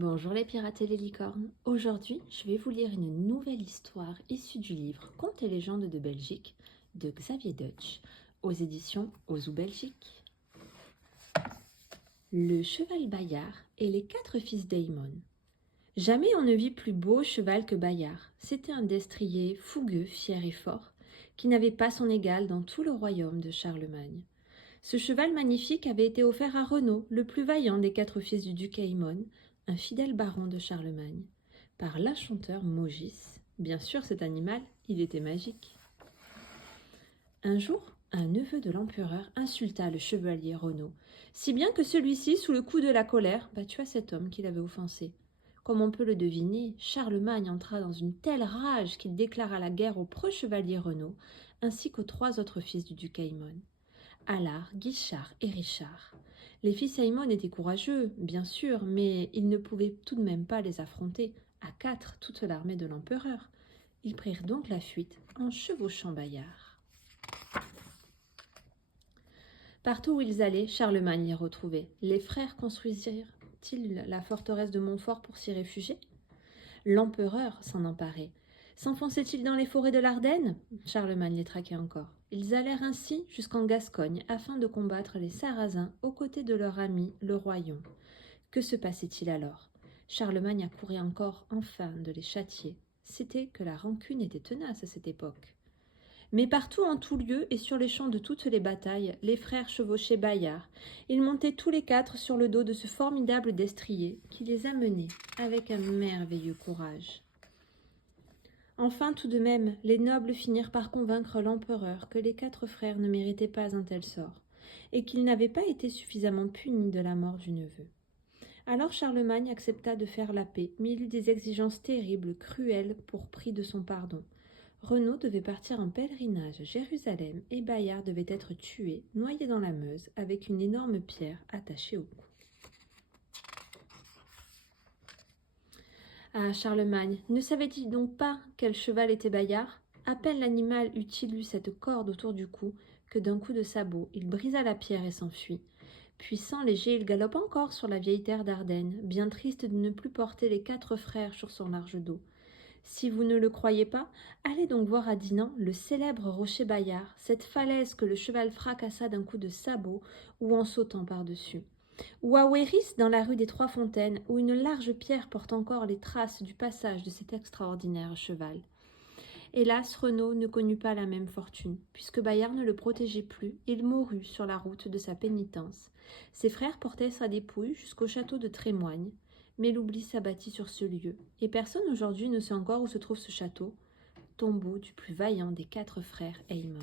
Bonjour les pirates et les licornes. Aujourd'hui, je vais vous lire une nouvelle histoire issue du livre Contes et légendes de Belgique de Xavier Deutsch aux éditions Ozu Belgique. Le cheval Bayard et les 4 fils d'Aymon. Jamais on ne vit plus beau cheval que Bayard. C'était un destrier fougueux, fier et fort, qui n'avait pas son égal dans tout le royaume de Charlemagne. Ce cheval magnifique avait été offert à Renaud, le plus vaillant des 4 fils du duc Aymon, un fidèle baron de Charlemagne, par l'enchanteur Maugis. Bien sûr, cet animal, il était magique. Un jour, un neveu de l'empereur insulta le chevalier Renaud, si bien que celui-ci, sous le coup de la colère, tua cet homme qu'il avait offensé. Comme on peut le deviner, Charlemagne entra dans une telle rage qu'il déclara la guerre au preux chevalier Renaud, ainsi qu'aux 3 autres fils du duc Aymon. Allard, Guichard et Richard. Les fils Aymon étaient courageux, bien sûr, mais ils ne pouvaient tout de même pas les affronter, à 4, toute l'armée de l'empereur. Ils prirent donc la fuite en chevauchant Bayard. Partout où ils allaient, Charlemagne les retrouvait. Les frères construisirent-ils la forteresse de Montfort pour s'y réfugier? L'empereur s'en emparait. S'enfonçait-il dans les forêts de l'Ardenne? Charlemagne les traquait encore. Ils allèrent ainsi jusqu'en Gascogne afin de combattre les Sarrasins aux côtés de leur ami le Royaume. Que se passait-il alors? Charlemagne accourait encore enfin de les châtier. C'était que la rancune était tenace à cette époque. Mais partout en tout lieu et sur les champs de toutes les batailles, les frères chevauchaient Bayard. Ils montaient tous les 4 sur le dos de ce formidable destrier qui les amenait avec un merveilleux courage. Enfin, tout de même, les nobles finirent par convaincre l'empereur que les 4 frères ne méritaient pas un tel sort, et qu'ils n'avaient pas été suffisamment punis de la mort du neveu. Alors Charlemagne accepta de faire la paix, mais il eut des exigences terribles, cruelles, pour prix de son pardon. Renaud devait partir en pèlerinage à Jérusalem, et Bayard devait être tué, noyé dans la Meuse, avec une énorme pierre attachée au cou. Ah, Charlemagne, ne savait-il donc pas quel cheval était Bayard? À peine l'animal eut-il eu cette corde autour du cou, que d'un coup de sabot, il brisa la pierre et s'enfuit. Puissant, léger, il galope encore sur la vieille terre d'Ardenne, bien triste de ne plus porter les 4 frères sur son large dos. Si vous ne le croyez pas, allez donc voir à Dinan le célèbre rocher Bayard, cette falaise que le cheval fracassa d'un coup de sabot ou en sautant par-dessus. Ou à Ouéris, dans la rue des Trois Fontaines, où une large pierre porte encore les traces du passage de cet extraordinaire cheval. Hélas, Renaud ne connut pas la même fortune. Puisque Bayard ne le protégeait plus, il mourut sur la route de sa pénitence. Ses frères portèrent sa dépouille jusqu'au château de Trémoigne, mais l'oubli s'abattit sur ce lieu, et personne aujourd'hui ne sait encore où se trouve ce château, tombeau du plus vaillant des 4 frères Aymon.